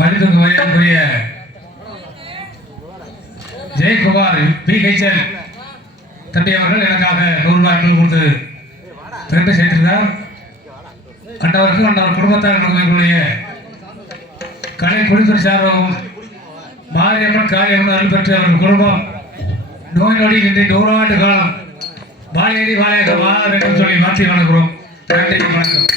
மனிதனுக்கு மரியாதைக்குரிய ஜெயக்குமார் பி கைச்சல் தம்பி அவர்கள் எனக்காக 100 ரூபாய் கொடுத்து திரண்டு செய்திருந்தார். அண்டவருக்கு அண்டவர் குடும்பத்தார் எங்களுடைய கலை குடித்துறை சார்பாகவும் மாரியம்மன் காளியம்மன் அருள் பெற்ற அவர்கள் குடும்பம் நோய் நொடி இன்றி 100 ஆண்டு காலம் வாழையடி வாழையாக வாழ வேண்டும் சொல்லி மாற்றி வணங்குகிறோம். நன்றி, வணக்கம்.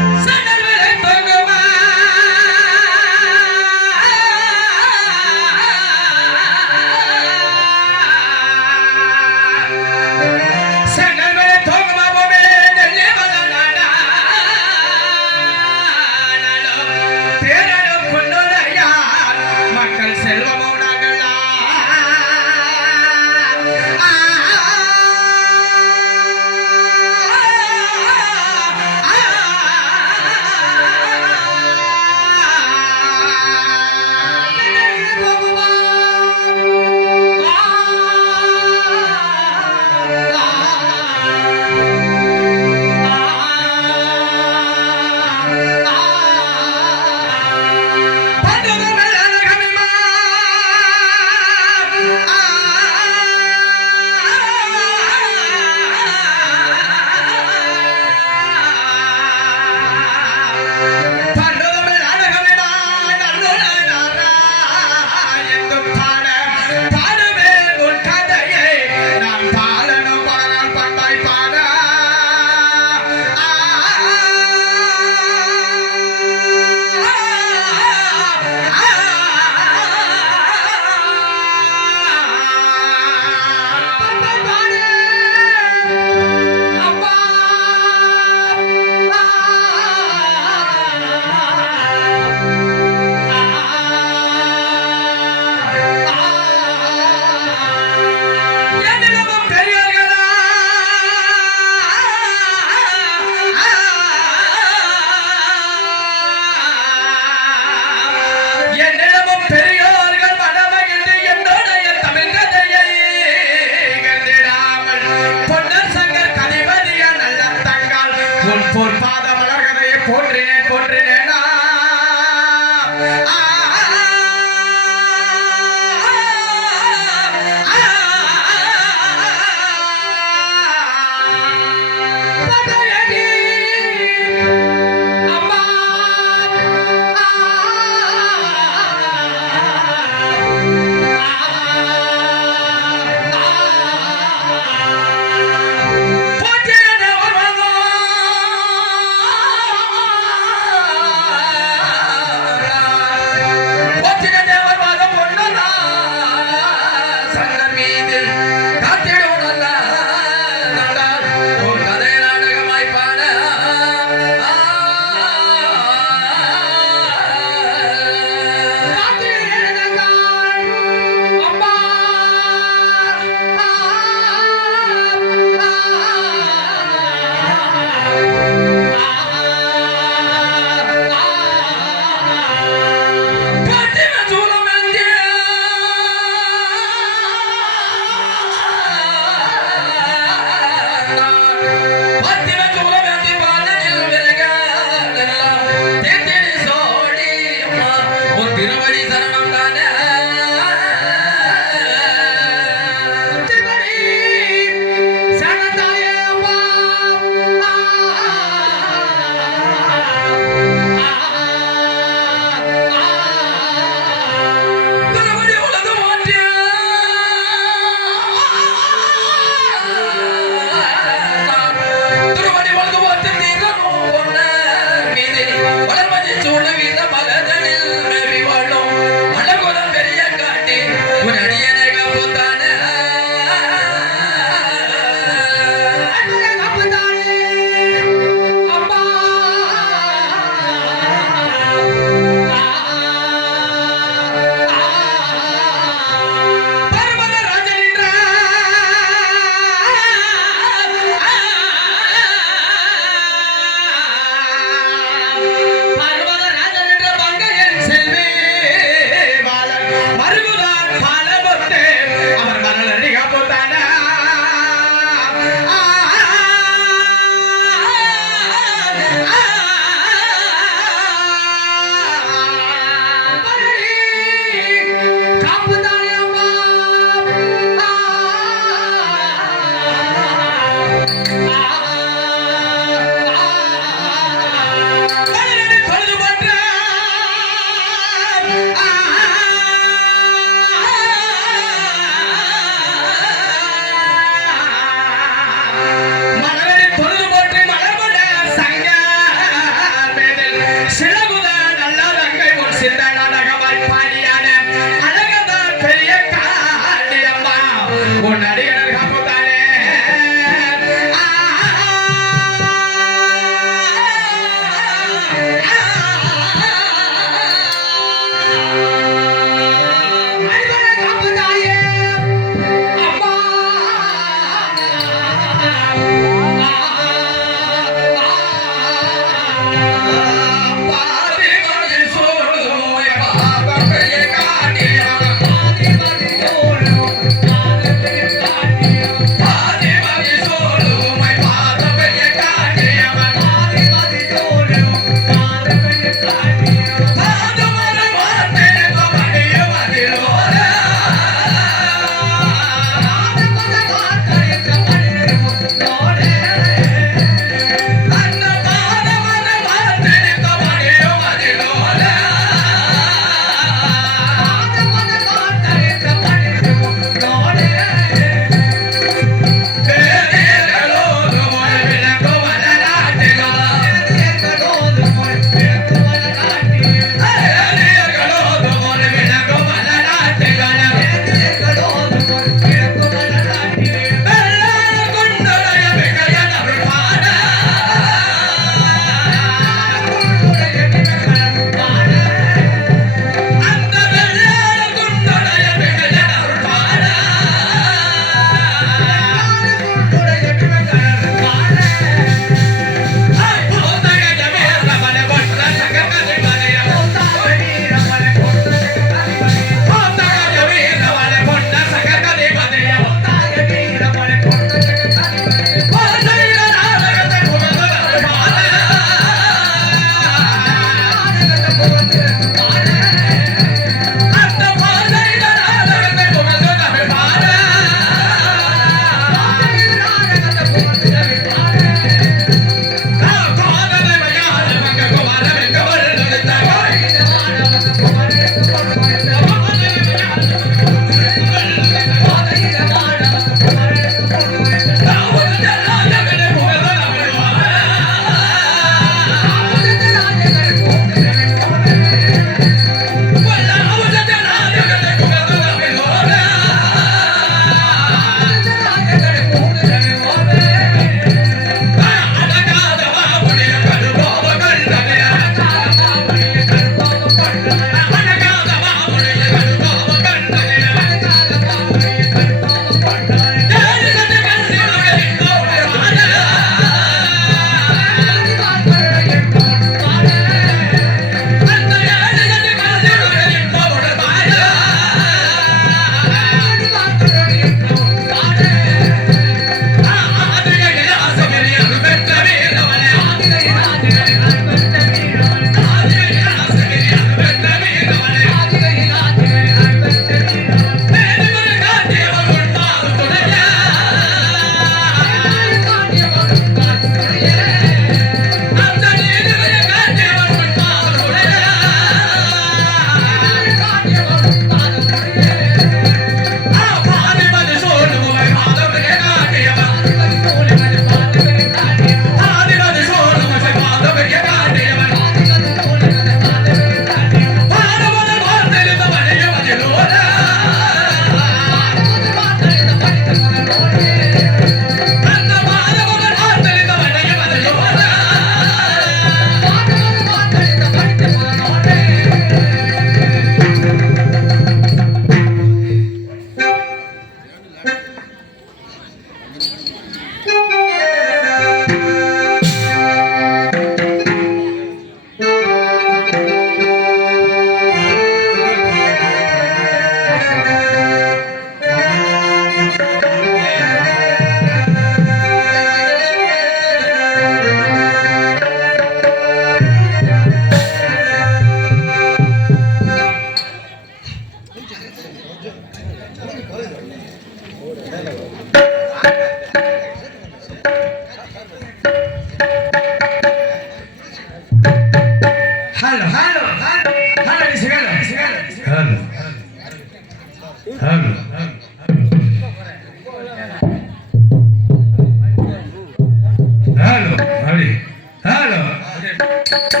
What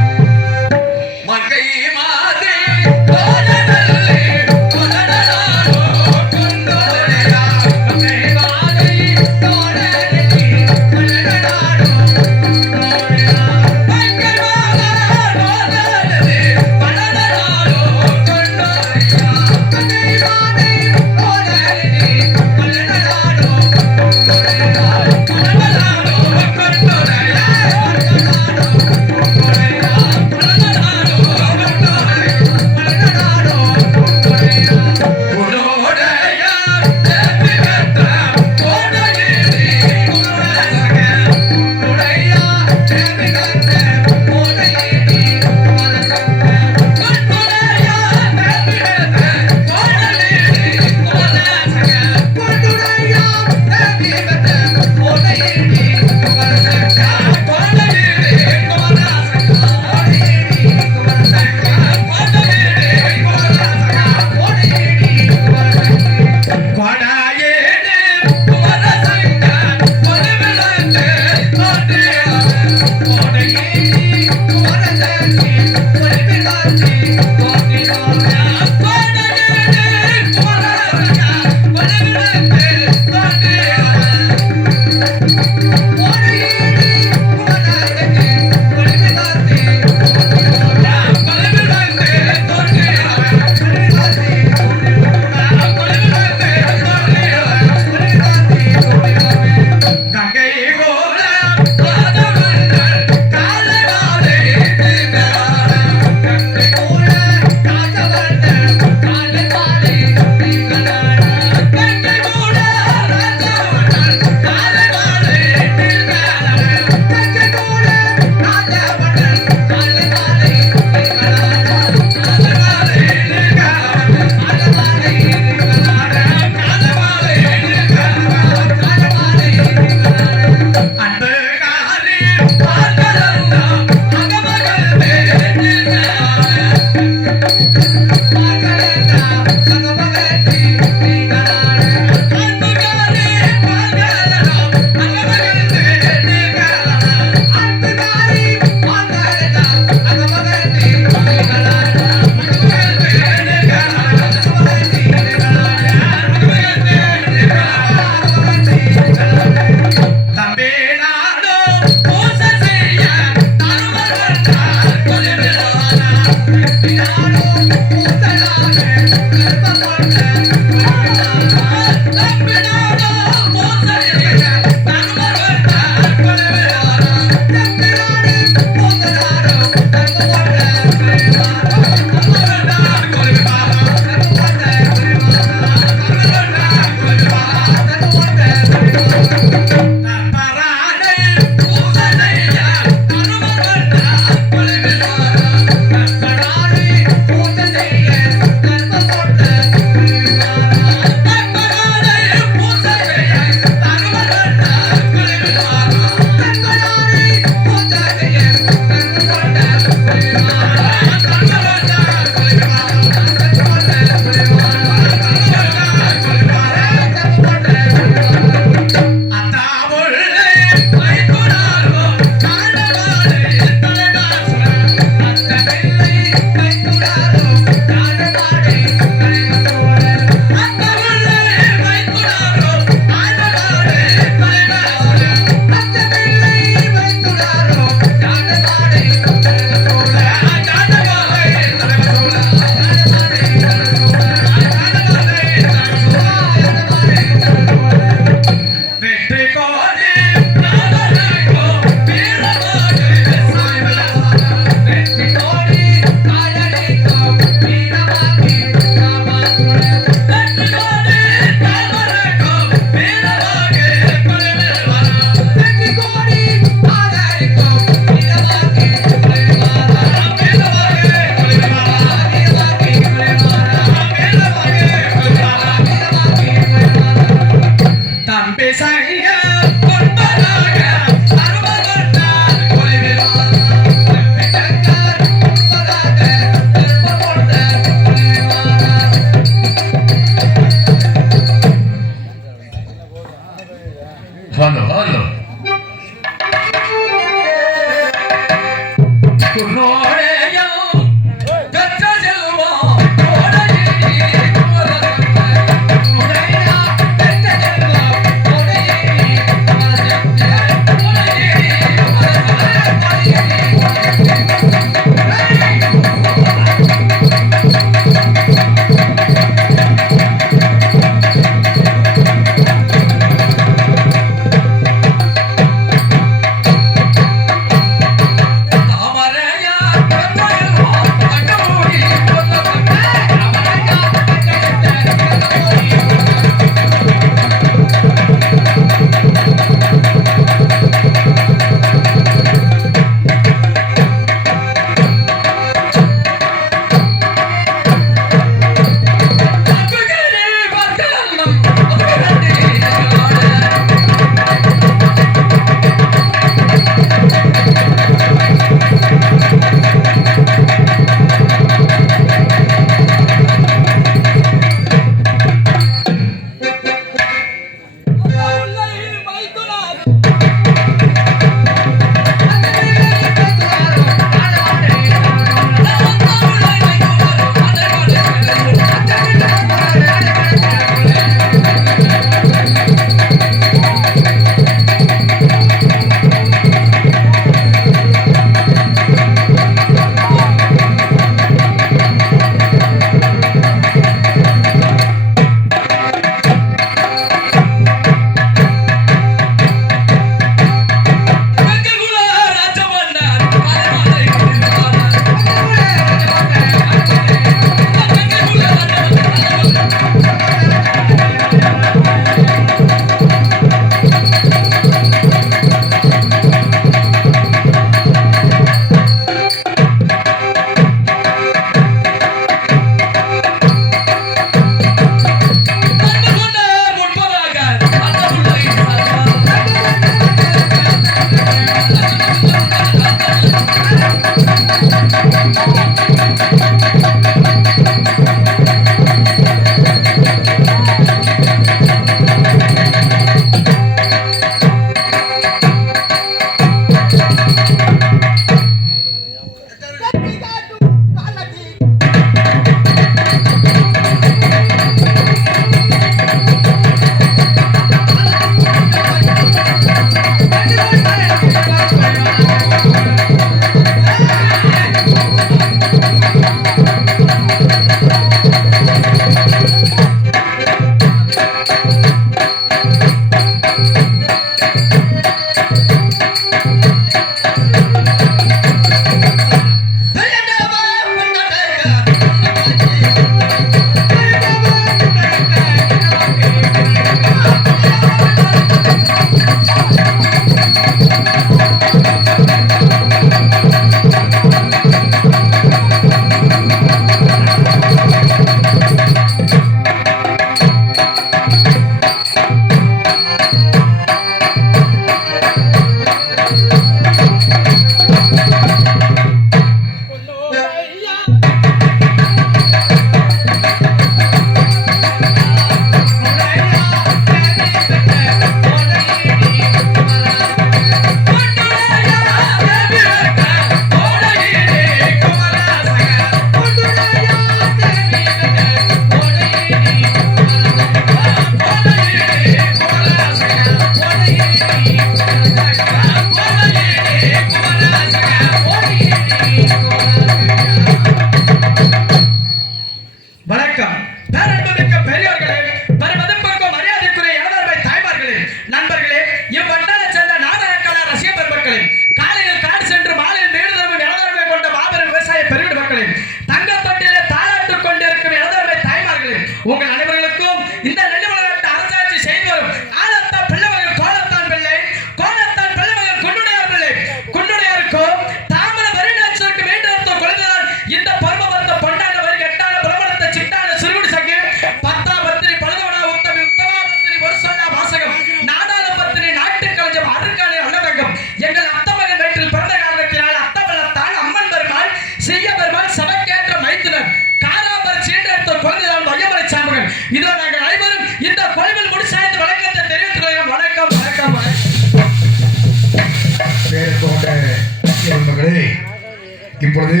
இப்பொழுது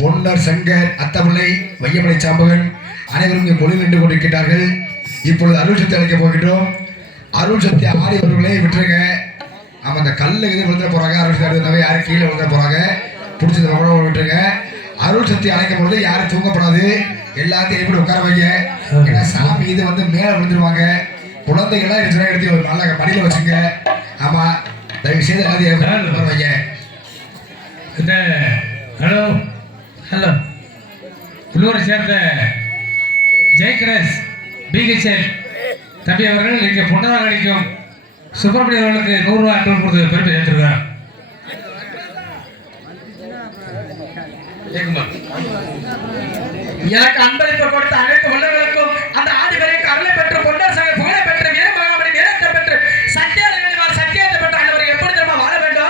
பொன்னர் சங்கர் அத்தமிழை வையமலை சாம்பகன் அனைவரும் இங்கே கொடியில் நின்று கொண்டிருக்கிறார்கள். இப்பொழுது அருள் சக்தி அழைக்க போகின்றோம். அருள் சக்தி ஆடியவர்களே விட்டுருங்க. ஆமாம், அந்த கல்ல இது விழுந்துட போறாங்க. அருள் சக்தி யாரும் கீழே விழுந்துட போறாங்க. பிடிச்சது மகனோட விட்டுருங்க. அருள் சக்தி அழைக்கும் பொழுது யாரும் தூங்கப்படாது. எல்லாத்தையும் எப்படி உட்கார வைங்க. ஏன்னா சாமி இது வந்து மேலே விழுந்துருவாங்க. குழந்தைகளாம் எடுத்து ஒரு நல்ல மடியில் வச்சுங்க. ஆமா, தயவு செய்து எல்லாத்தையும் உட்கார வைங்க. ஹலோ ஹலோ உள்ளூரை சேர்ந்த ஜெயகிரஸ் பிஹெச்எல் தம்பி அவர்கள் இங்கே பொன்னதாக அடிக்கும் சுப்பிரமணிய அவர்களுக்கு 100 ரூபாய் அன்பு கொடுத்து பெருமை சேர்த்திருக்கிறார். எனக்கு அன்பளிப்பு கொடுத்த அனைத்து உள்ளவர்களுக்கும் அந்த ஆதிபதிக்கு அருளை பெற்று பொன்னர் சங்க புகழை பெற்று வீரமகாமணி வீரத்தை பெற்று சத்தியத்தை பெற்ற ஆண்டவர் எப்படி திரும்ப வாழ வேண்டும்.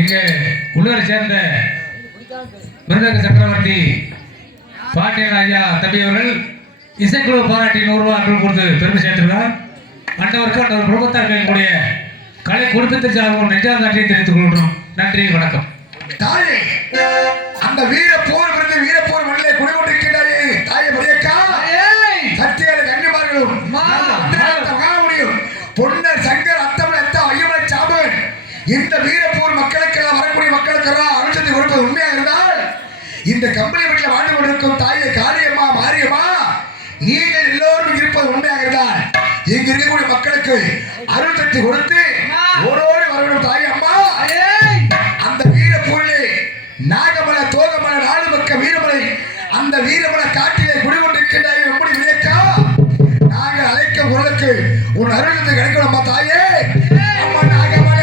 இங்கே உள்ளூரை சேர்ந்த மிருதங்க சக்கரவர்த்தி பாண்டியன் ஐயா தம்பி அவர்கள் இசைக்குழு பாராட்டி 100 ரூபாய் அன்பு கொடுத்து பெருமை சேர்த்திருக்கிறார். அண்டவருக்கு அந்த குடும்பத்தார்கள் கூடிய கலை குடும்பத்திற்கு சார்பாக நெஞ்சார்ந்த நன்றியை தெரிவித்துக் கொள்கிறோம். நன்றி, வணக்கம். தாயே, அந்த வீரப்போர் விருது வீரப்போர் மண்ணிலே குடிகொண்டிருக்கிறாயே தாயே மரியக்கா, சத்தியால கன்னிமார்களும் மகாமுனியும் பொன்னர் சங்கர் அத்தமிழ் அத்தா ஐயமலை சாம்பகன் இந்த வீரப்போர் மக்களுக்கெல்லாம் வரக்கூடிய மக்களுக்கெல்லாம் அனுசத்தை கொடுப்பது உண்மையாக இருந்தால் இந்த கம்பளி வீட்டில் வாழ்ந்து கொண்டிருக்கும் தாயை காளியம்மா மாரியம்மா நீங்கள் எல்லோரும் இருப்பது உண்மையாக இருந்தால் இங்க இருக்கக்கூடிய மக்களுக்கு அருள் சக்தி கொடுத்து ஓரோடு வரணும் தாய் அம்மா. அந்த வீரப்பூரிலே நாகமல தோகமல நாடு பக்க வீரமலை அந்த வீரமல காட்டிலே குடிகொண்டிருக்கின்றாய் எப்படி விளையக்கா நாங்கள் அழைக்க குரலுக்கு உன் அருள் சக்தி கிடைக்கணுமா தாயே. அம்மா நாகமல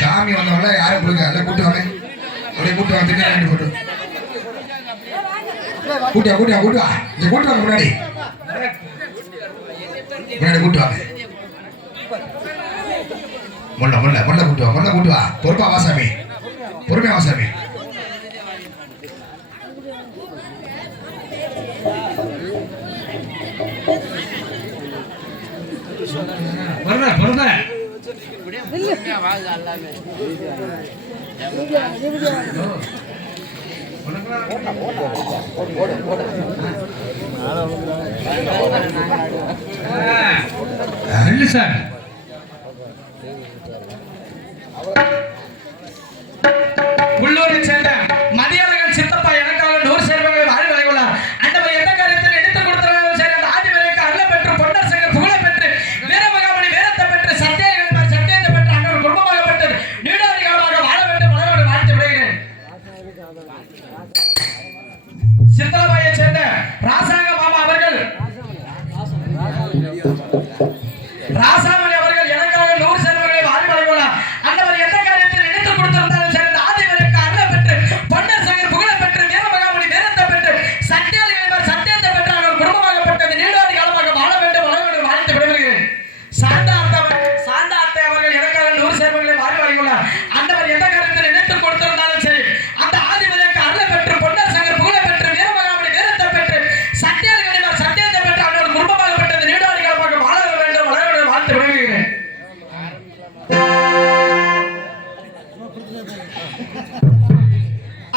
சாமி வந்தவங்கள யாரும் கொடுங்க அல்ல கூட்டுவாங்க அப்படியே கூட்டுவாங்க தின்னு போட்டு கூட்டுவா இங்க கூட்டுவாங்க முன்னாடி கூட்டுவாங்க முள்ள கூட்டுவா பொறுப்பா வாசாமி பொறுமையா வாசாமி. சார் உள்ளூரை சேர்ந்த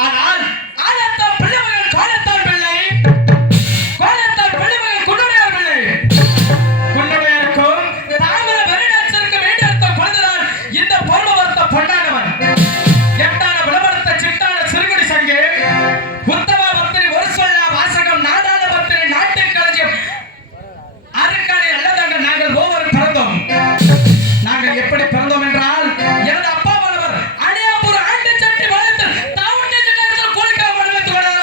ஆனால் ஆலத்தால் பிள்ளைமகன் கோலத்தால் பிள்ளை, கோலத்தால் பிள்ளைமகன் குன்னுடையார் பிள்ளை. குன்னுடையாருக்கும் தாமர வருடாச்சருக்கு வேண்டியிருக்க பொழுதுதான் இந்த பொறுமவர்த்த பொன்னானவன் எட்டான விளம்பரத்த சிட்டான சிறுகுடி சங்கே உத்தம பக்தரி ஒரு சொல்ல வாசகம் நாடாள பக்தரி நாட்டின் களஞ்சியம் அருக்காணி அல்லதாக நாங்கள் ஒவ்வொரு பிறந்தோம். நாங்கள் எப்படி பிறந்தோம் என்றால் எனது அப்பா மாணவர் அணியாபுர ஆண்டு சட்டி வளர்த்து தாவுண்டி ஜில்லாவில் கூலிக்காக வடிவத்துக் கொண்டார்.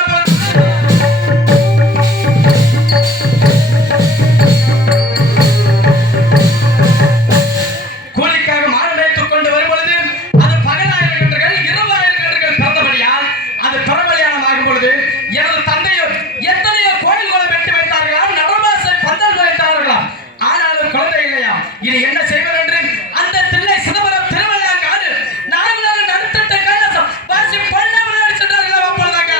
கூலிக்காக மாடு மேய்த்துக் கொண்டு வரும்பொழுது அது 10,000 கன்றுகள் 20,000 கன்றுகள் பிறந்தபடியால் அது பரவலியானம் ஆகும் பொழுது எனது தந்தையும் எத்தனையோ கோயில் கோலம் வெட்டி வைத்தார்களாம், நடமாசை பந்தல் வைத்தார்களாம். ஆனாலும் குழந்தை இல்லையா, இது என்ன செய்வது என்று அந்த தில்லை சிதம்பரம் திருவள்ளாங்காடு நாகலாறு நடுத்தட்ட கைலாசம் வாசி பொன்னமலை சென்றார்கள். அப்பொழுதாக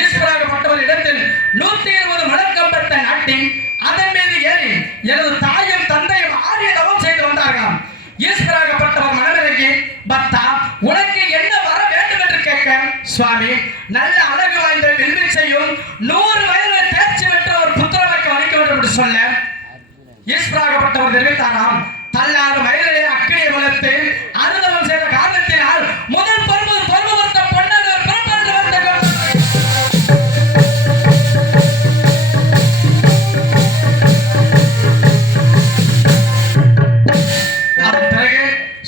ஈஸ்வராகப்பட்டவர் இடத்தில் 120 மலர்கம்பத்தை நாட்டி அதன் மீது ஏறி எனது தாயும் தந்தையும் ஆரிய தவம் செய்து வந்தார்கள். ஈஸ்வராகப்பட்டவர் மனதிறங்கி, பக்தா உனக்கு என்ன வர வேண்டும் என்று கேட்க, சுவாமி நல்ல அழகு வாய்ந்த வில்வில் செய்யும் 100 வயது தேர்ச்சி பெற்ற ஒரு புத்திரவாக்கு அளிக்க வேண்டும் என்று சொல்ல ஈஸ்வராகப்பட்டவர் தெரிவித்தாராம். தள்ளாத வயதிலே அக்கினியை வளர்த்து அனுதவம் செய்த காரணத்தினால் முதல் பொறுமவர்த்த பொன்னானவர் பிறப்பென்று வந்த அதன் பிறகு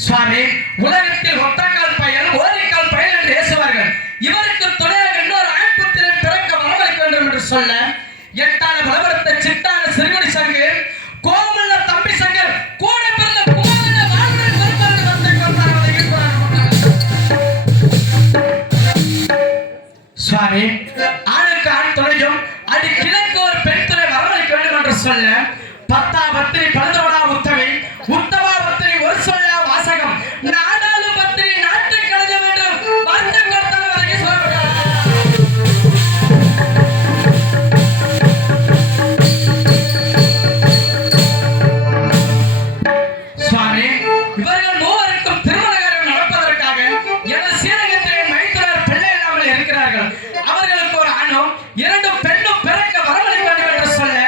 சுவாமி உலகத்தில் ஒத்தக்கால் பயல் ஓரிக்கால் பயல் என்று பேசுவார்கள். இவருக்கு துணையாக இன்னொரு ஆண் புத்திரன் பிறக்க வரவழைக்க வேண்டும் என்று சொல்ல எட்டான பலவரத்த சிட்டான சிறுகுடி சங்கு கோமுள்ள தம்பி சங்கர் கூட பிறந்த குமாரன வாழ்வில் பிறப்பார்கள் வந்தை கொண்டார். சுவாமி ஆணுக்கு ஆண் துணையும் அடி கிழக்கு ஒரு பெண் துணை வரவழைக்க வேண்டும் என்று சொல்ல 10 பத்திரி பழுதோடா உத்தவி உத்தமா பத்திரி ஒரு சொல்ல வாசகம் நாடாளும் பத்திரி நாட்டை கலஞ்ச வேண்டும் வார்த்தை கொடுத்தால் வரைக்கும் சொல்லப்பட்டார். சுவாமி இவர்கள் மூவருக்கும் திருமணம் நடப்பதற்காக எனது சீரகத்திலே மைத்துனர் பிள்ளை இல்லாமல் இருக்கிறார்கள். அவர்களுக்கு ஒரு ஆணும் 2 பெண்ணும் பிறக்க வரவழைக்க வேண்டும் என்று சொல்ல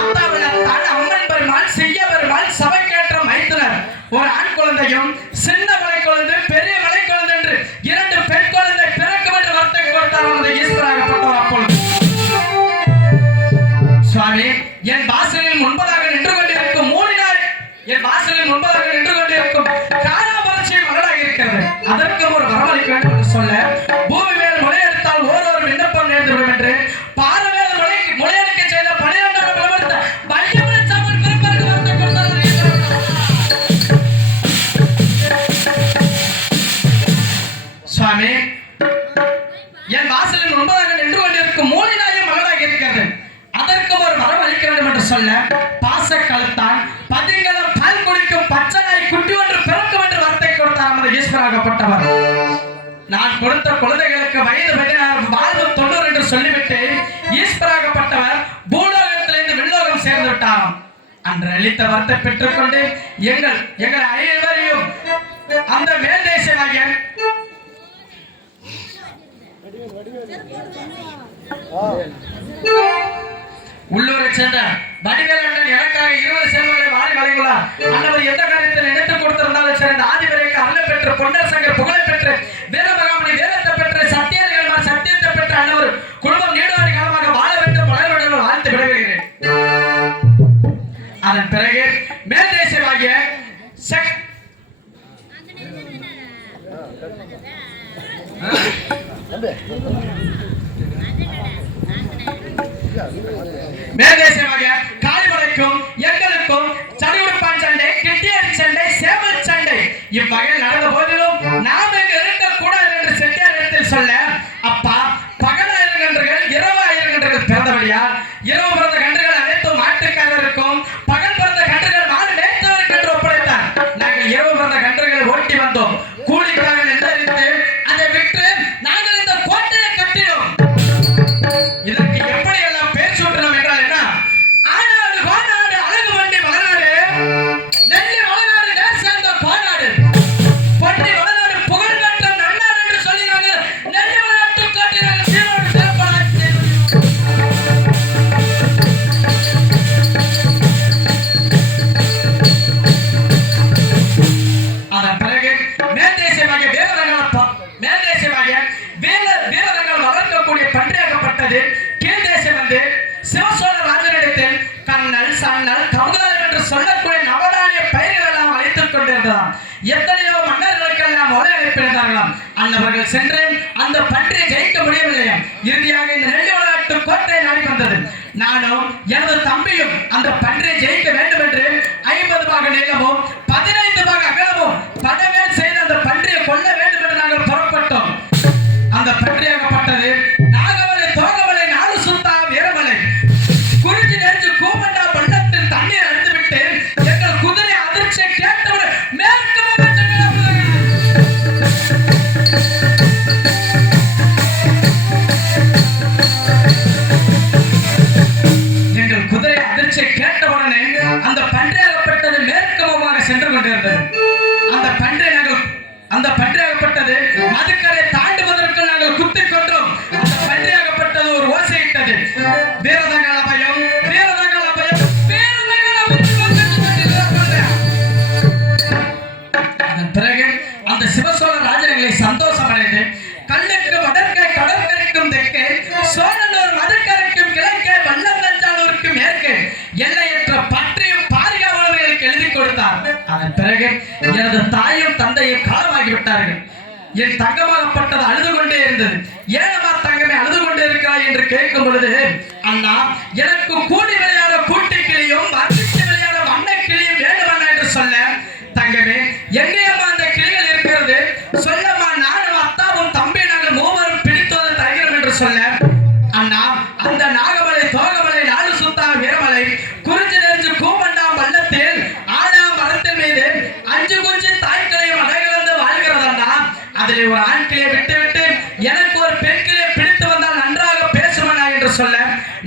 அத்தாவில்தான் அம்மன் பெருமாள் செய்ய பெருமாள் சபைக்கேற்ற மைத்துனர் ஒரு ஆண் குழந்தையும் சின்ன மலை குழந்தை பெரிய மலை குழந்தை என்று 2 பெண் குழந்தை பிறக்கும் என்று வார்த்தை கொடுத்தார். ஈஸ்வராகப்பட்டவர் அப்பொழுது சுவாமி என் வாசலில் முன்பதாக நின்று கொண்டிருக்கும் 3 நாள் என் வாசலில் முன்பதாக நின்று கொண்டிருக்கும் காராபரட்சி மலராக இருக்கிறது. அதற்கு ஒரு வரவழைக்க வேண்டும் என்று சொல்ல பூமி மேல் முளையெடுத்தால் ஓரொரு விண்ணப்பம் நேர்ந்துவிடும் என்று பாறை மேல் முளையெடுக்க செய்த 12ஆம் பிளவெடுத்த பையமலை சாமன் பிறப்பதற்கு வார்த்தை கொடுத்தார். சுவாமி என் வாசலில் முன்பதாக நின்று கொண்டிருக்கும் 3 நாயும் மகளாக இருக்கிறது. அதற்கு ஒரு வரம் அளிக்க வேண்டும் என்று சொல்ல பாச கழுத்தான் பதிங்களும் பால் குடிக்கும் பச்சை நாய் குட்டி ஒன்று பிறக்கும் என்று வார்த்தை கொடுத்தார். நமது ஈஸ்வராகப்பட்டவர் நான் கொடுத்த குழந்தைகளுக்கு வயது 16 வாழ்வு 90 என்று சொல்லிவிட்டு ஈஸ்வராகப்பட்டவர் பூலோகத்திலிருந்து விண்ணோகம் சேர்ந்து விட்டாராம். அன்று அளித்த வார்த்தை பெற்றுக்கொண்டு எங்கள் அனைவரையும் அந்த மேல் தேசமாக உள்ளூரை சேர்ந்த வடிவேலன் எனக்காக 20 செல்வங்களை வாரி வழங்குவார். அன்னவர் எந்த காரியத்தில் நினைத்துக் கொடுத்திருந்தாலும் சேர்ந்த ஆதிவரைக்கு அருளை பெற்று பொன்னர் சங்கர் புகழை பெற்று வீரமகாமணி வேதத்தை பெற்று சத்தியர்கள் சத்தியத்தை பெற்று அன்னவர் குடும்பம் நீடாடி காலமாக வாழ வேண்டும் வளர்விடங்கள் வாழ்த்து விடுகிறேன். அதன் பிறகு மேல் தேசியமாகிய மேதேசமாக காலிமலைக்கும் எங்களுக்கும் சடிகுடுப்பான் சண்டை கிட்டியடி சண்டை சேவல் சண்டை இவ்வகையில் நடந்த போதிலும் நாம் இங்கு இருக்கக்கூடாது என்று செட்டியார் இடத்தில் சொல்ல அப்பா 10,000 கன்றுகள் 20,000 கன்றுகள் பிறந்தபடியால் இரவு பிறந்த கன்றுகள் அனைத்தும் மாட்டுக்காரருக்கும் பகல் பிறந்த கன்றுகள் மாடு நேர்த்தவருக்கு என்று ஒப்படைத்தார். நாங்கள் இரவு பிறந்த கன்றுகளை ஓட்டி வந்தோம். கூலிக்காக நிர்ணயித்து அதை விற்று நாங்கள் இந்த கோட்டையை கட்டினோம். இதற்கு எப்படி எல்லாம் பேர் சூட்டணும் என்றால் என்ன? ஆனாடு வானாடு அழகு சொல்லக்கூடிய நவதானிய பயிர்கள் எல்லாம் அழைத்துக் கொண்டிருந்ததாம். எத்தனையோ மன்னர்களுக்கெல்லாம் ஒரே அழைப்பிருந்தார்களாம். அன்னவர்கள் சென்று அந்த பன்றியை ஜெயிக்க முடியவில்லையாம். இறுதியாக இந்த நெல்லி விளையாட்டு கோட்டை நாடி வந்தது. நானும் எனது தம்பியும் அந்த பன்றியை ஜெயிக்க வேண்டும் என்று 50 பாக நீளமும் 15 பாக அகலமும் படவேல் செய்து அந்த பன்றியை கொல்ல வேண்டும் என்று நாங்கள் புறப்பட்டோம். அந்த பன்றியாகப்பட்டது நாகமலை, தோகமலை, நாலு சுத்தா, வீரமலை, குறிஞ்சி நெஞ்சு, கூமண்டா பள்ளத்தில் தண்ணீர் அடித்துவிட்டு எங்கள் குதிரை அதிர்ச்சியை கேட்டவுடன் மேற்கு எங்கள் குதிரை அதிர்ச்சியை கேட்டவுடனே அந்த பன்றியாகப்பட்டது மேற்கு முகமாக சென்று கொண்டிருந்தது. அந்த பன்றியாகப்பட்டது மதுக்கரை தாண்டுவதற்கு நாங்கள் குத்திக் கொண்டோம். அந்த பன்றியாகப்பட்டது ஒரு ஓசையிட்டது, வீரதங்கள் அபயம், வீரதங்கள் அபயம், வீரதங்கள் அபயம். அதன் பிறகு அந்த சிவசோழ ராஜர்களை சந்தோஷம் அடைந்து கல்லுக்கு வடக்கே, கடற்கரைக்கும் தெற்கே, சோழனூர் மதுக்கரைக்கும் கிழக்கே, வல்லங்கஞ்சானூருக்கு மேற்கே எல்லையற்ற பற்றியும் பாதுகாவலர்களுக்கு எழுதி கொடுத்தார். அதன் பிறகு எனது தாயும் தந்தையும் காலமாகிவிட்டார்கள். என் தங்கமாகப்பட்டது அழுது கொண்டே இருந்தது. ஏனமா தங்கமே அழுது கொண்டே இருக்கிறாய் என்று கேட்கும் பொழுது, அண்ணா எனக்கு கூடி விளையாட கூட்டி கிளியும் வர்ணித்து விளையாட வண்ண கிளியும் வேண்டுமண்ணா என்று சொல்ல, தங்கமே எங்கேயம்மா அந்த கிளிகள் இருக்கிறது சொல்லம்மா, நானும் அத்தாவும் தம்பி நாங்கள் மூவரும் பிடித்து வந்து தருகிறோம் என்று சொல்ல, அண்ணா அந்த நாகமலை, தோகமலை, நாலு சுத்தா, வீரமலை, குறிஞ்சி நெஞ்சு, கூமண்டா பள்ளத்தில் ஆனா மரத்தின் மீது 5 குஞ்சு தாய்க்களையும் அடைகலந்து வாழ்கிறதா. அதில் ஒரு ஆண் கிளியை விட்டுவிட்டு எனக்கு ஒரு பெண் கிளியை பிடித்து வந்தால் நன்றாக பேசுமண்ணா என்று சொல்ல,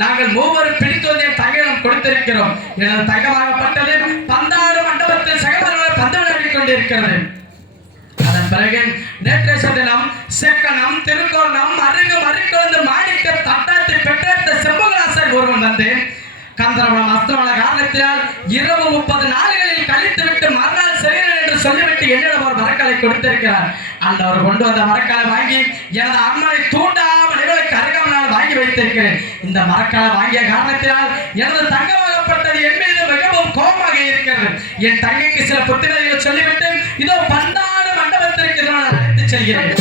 நாங்கள் மூவரும் பிடித்து வந்து என் தங்கையிடம் கொடுத்திருக்கிறோம். எனது தங்கமாகப்பட்டது பந்தாடு மண்டபத்தில் சகமர்கள் பந்து விளையாடி கொண்டிருக்கிறது. அதன் பிறகு நேற்றைய தினம் செக்கனம், திருக்கோணம், அருகு மறுக்கொழுந்து, மாணிக்க தட்டாத்தி பெற்றெடுத்த செம்பகலாசர் ஒருவன் வந்து கந்தரவனம் அஸ்தமன காரணத்தினால் இரவு 30 நாள்களில் கழித்துவிட்டு மறுநாள் செய்கிறேன் என்று சொல்லிவிட்டு என்னிடம் ஒரு மரக்காலை கொடுத்திருக்கிறார். அந்த அவர் கொண்டு வந்த மரக்காலை வாங்கி எனது அம்மனை தூண்டாமல் இவளுக்கு அருகாமல் வாங்கி வைத்திருக்கிறேன். இந்த மரக்காலை வாங்கிய காரணத்தினால் எனது தங்கமாகப்பட்டது என் மீது மிகவும் கோபமாக இருக்கிறது. என் தங்கைக்கு சில புத்திரங்களை சொல்லிவிட்டு இதோ பந்தாடு மண்டபத்திற்கு நான் அழைத்து செல்கிறேன்.